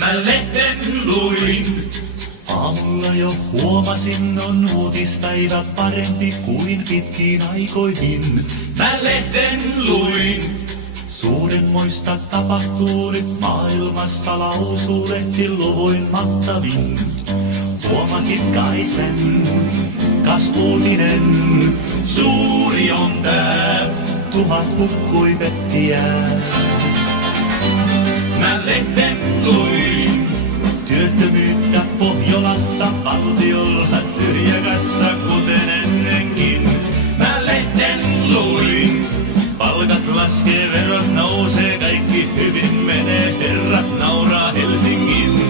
Mä lehden luin. Aamulla jo huomasin, on uutispäivä parempi kuin pitkiin aikoihin. Mä lehden luin. Suuremmoista tapahtuu nyt maailmassa, lausuu lehti luvuin mahtavin. Huomasit kai sen, kas-uutinen, Suuri on tää. 1000 hukkui pettiään. Mä lehden luin. Työttömyyttä Pohjolassa, valtiolla tyhjä kassa kuten ennenkin. Mä lehden luin. Palkat laskee, verot nousee, kaikki hyvin menee, herrat nauraa Helsingin.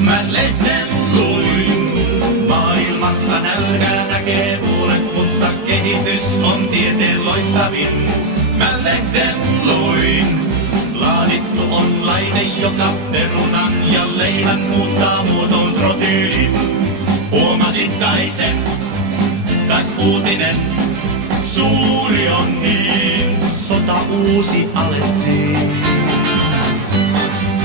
Mä lehden luin. Maailmassa nälkää näkee huulet, mutta kehitys on tieteen loistavin. Mä lehden luin. Laadittu on laite, joka perunan ja leivän muuttaa muotoon proteiinin. Huomasit kai sen, kas uutinen, suuri on niin. Sota uusi alettiin.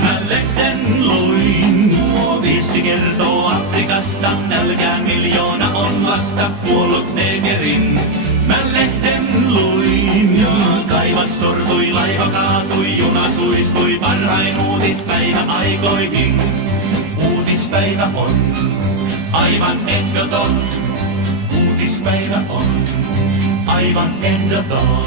Mä lehden luin. Viesti kertoo Afrikasta, Nälkään 1 000 000 on lasta kuollut negerin. Mä lehden luin. Kaivas sortui, laiva kaatui, juna suistui, parhain uutispäivä aikoihin. uutispäivä on, Aivan ehdoton. uutispäivä on, aivan ehdoton.